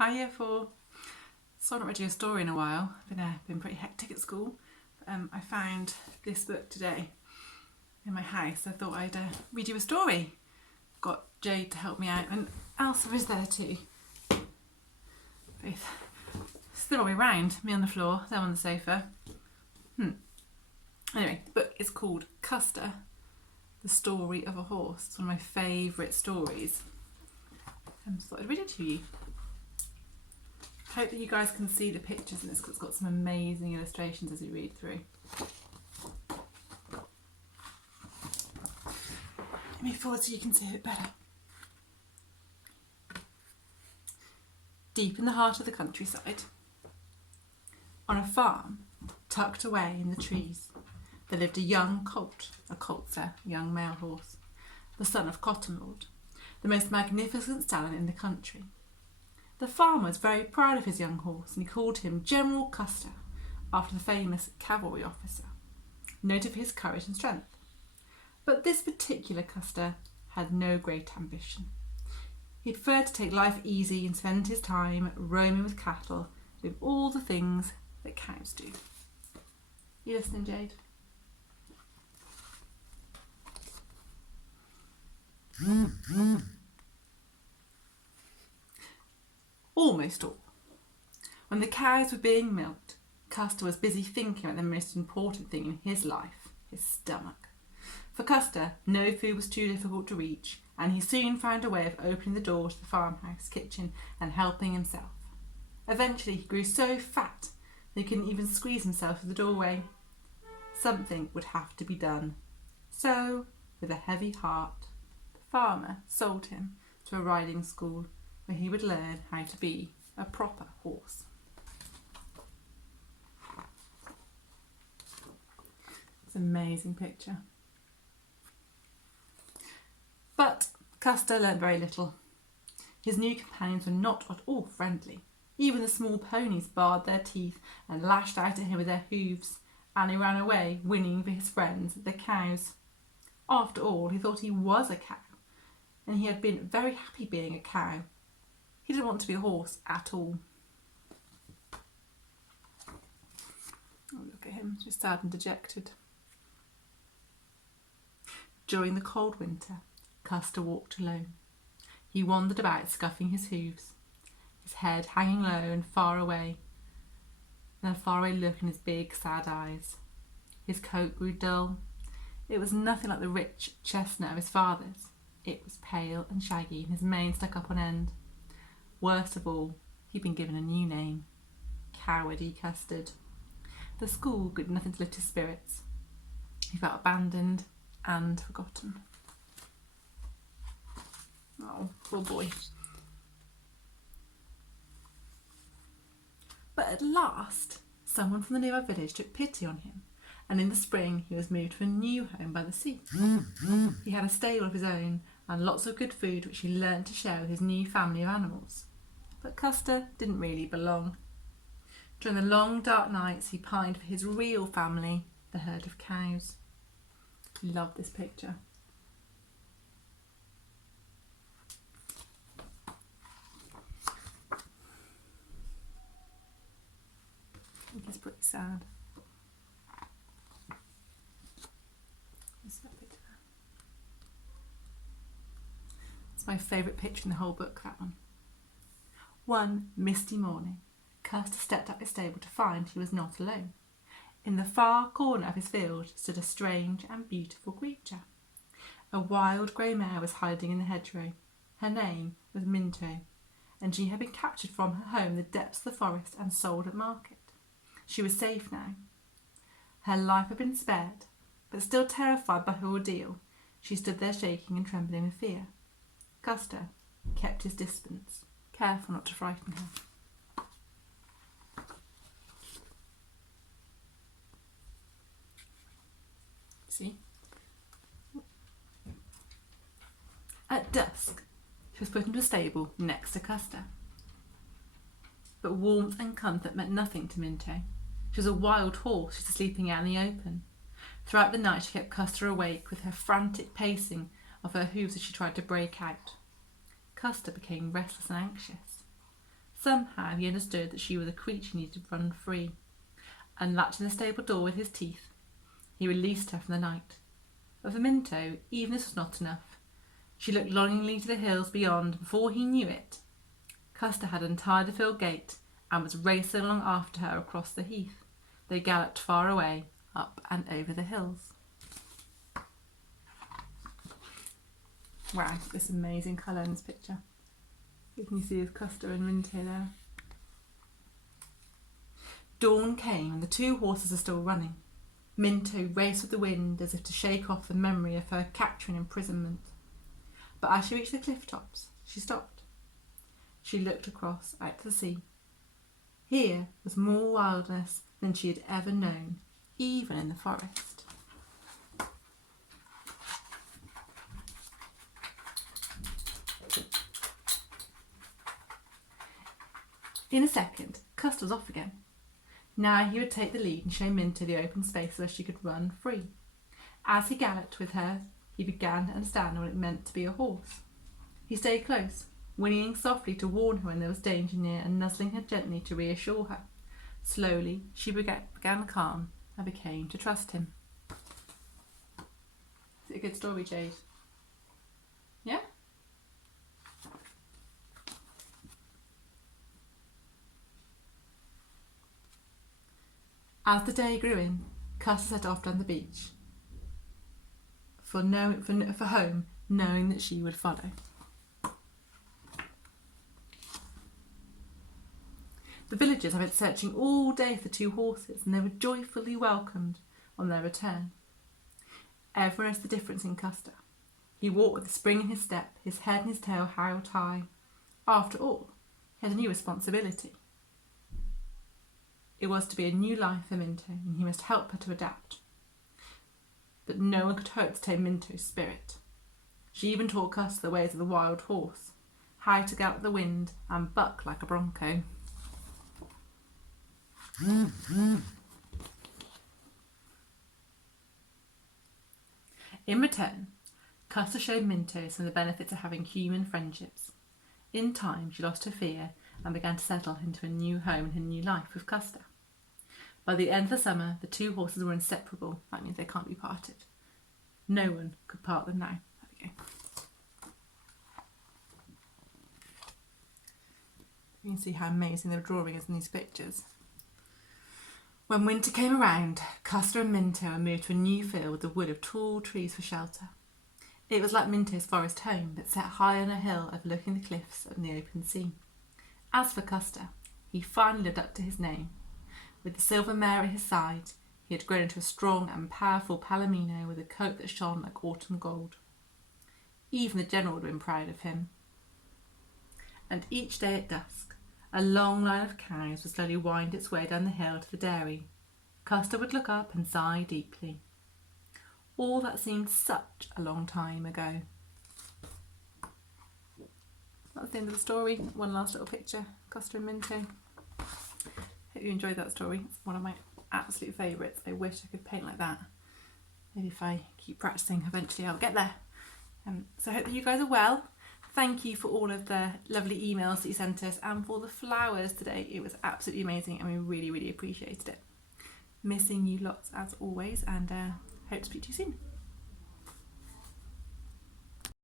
Hi, Year 4. So I've not read you a story in a while. Been pretty hectic at school. I found this book today in my house. I thought I'd read you a story. Got Jade to help me out, and Elsa is there too. Both. It's the wrong way round. Me on the floor, them on the sofa. Anyway, the book is called Custer, the Story of a Horse. It's one of my favourite stories. So I'd read it to you. Hope that you guys can see the pictures in this because it's got some amazing illustrations as you read through. Let me forward so you can see it better. Deep in the heart of the countryside, on a farm tucked away in the trees, there lived a young colt, a young male horse, the son of Cotton Lord, the most magnificent stallion in the country. The farmer was very proud of his young horse, and he called him General Custer, after the famous cavalry officer, noted for his courage and strength. But this particular Custer had no great ambition. He preferred to take life easy and spend his time roaming with cattle, doing all the things that cows do. You listening, Jade? Almost all. When the cows were being milked, Custer was busy thinking about the most important thing in his life, his stomach. For Custer, no food was too difficult to reach, and he soon found a way of opening the door to the farmhouse kitchen and helping himself. Eventually, he grew so fat that he couldn't even squeeze himself through the doorway. Something would have to be done. So, with a heavy heart, the farmer sold him to a riding school where he would learn how to be a proper horse. It's an amazing picture. But Custer learned very little. His new companions were not at all friendly. Even the small ponies bared their teeth and lashed out at him with their hooves, and he ran away, whinnying for his friends, the cows. After all, he thought he was a cow, and he had been very happy being a cow. He didn't want to be a horse at all. Oh, look at him, just sad and dejected. During the cold winter, Custer walked alone. He wandered about, scuffing his hooves, his head hanging low and far away, and a faraway look in his big, sad eyes. His coat grew dull. It was nothing like the rich chestnut of his father's. It was pale and shaggy, and his mane stuck up on end. Worst of all, he'd been given a new name, Cowardy Custard. The school did nothing to lift his spirits. He felt abandoned and forgotten. Oh, poor boy. But at last, someone from the nearby village took pity on him, and in the spring he was moved to a new home by the sea. He had a stable of his own and lots of good food which he learned to share with his new family of animals. But Custer didn't really belong. During the long dark nights he pined for his real family, the herd of cows. Love this picture. I think it's pretty sad. It's my favourite picture in the whole book, that one. One misty morning, Custer stepped up his stable to find he was not alone. In the far corner of his field stood a strange and beautiful creature. A wild grey mare was hiding in the hedgerow. Her name was Minto, and she had been captured from her home in the depths of the forest and sold at market. She was safe now. Her life had been spared, but still terrified by her ordeal, she stood there shaking and trembling with fear. Custer kept his distance, careful not to frighten her. See? At dusk, she was put into a stable next to Custer. But warmth and comfort meant nothing to Minto. She was a wild horse used to sleeping out in the open. Throughout the night she kept Custer awake with her frantic pacing of her hooves as she tried to break out. Custer became restless and anxious. Somehow he understood that she was a creature needed to run free. Unlatching the stable door with his teeth, he released her from the night. But for Minto, even this was not enough. She looked longingly to the hills beyond, and before he knew it, Custer had untied the field gate and was racing along after her across the heath. They galloped far away, up and over the hills. Wow, this amazing colour in this picture. You can see his Custer and Minto there. Dawn came and the two horses are still running. Minto raced with the wind as if to shake off the memory of her capture and imprisonment. But as she reached the cliff tops, she stopped. She looked across out to the sea. Here was more wildness than she had ever known, even in the forest. In a second, Custer was off again. Now he would take the lead and show Minto the open space where she could run free. As he galloped with her, he began to understand what it meant to be a horse. He stayed close, whinnying softly to warn her when there was danger near and nuzzling her gently to reassure her. Slowly, she began to calm and became to trust him. Is it a good story, Jade? Yeah? As the day grew in, Custer set off down the beach for home, knowing that she would follow. The villagers had been searching all day for the two horses, and they were joyfully welcomed on their return. Everyone noticed the difference in Custer. He walked with a spring in his step, his head and his tail held high. After all, he had a new responsibility. It was to be a new life for Minto, and he must help her to adapt. But no one could hope to tame Minto's spirit. She even taught Custer the ways of the wild horse, how to gallop the wind and buck like a bronco. In return, Custer showed Minto some of the benefits of having human friendships. In time, she lost her fear and began to settle into a new home and a new life with Custer. By the end of the summer, the two horses were inseparable. That means they can't be parted. No one could part them now. There we go. You can see how amazing the drawing is in these pictures. When winter came around, Custer and Minto were moved to a new field with a wood of tall trees for shelter. It was like Minto's forest home, but set high on a hill overlooking the cliffs and the open sea. As for Custer, he finally lived up to his name. With the silver mare at his side, he had grown into a strong and powerful palomino with a coat that shone like autumn gold. Even the general would have been proud of him. And each day at dusk, a long line of cows would slowly wind its way down the hill to the dairy. Custer would look up and sigh deeply. All that seemed such a long time ago. That's the end of the story. One last little picture, Custer and Minto. Hope you enjoyed that story. It's one of my absolute favourites. I wish I could paint like that. Maybe if I keep practising, eventually I'll get there. So I hope that you guys are well. Thank you for all of the lovely emails that you sent us and for the flowers today. It was absolutely amazing and we really, really appreciated it. Missing you lots as always, and hope to speak to you soon.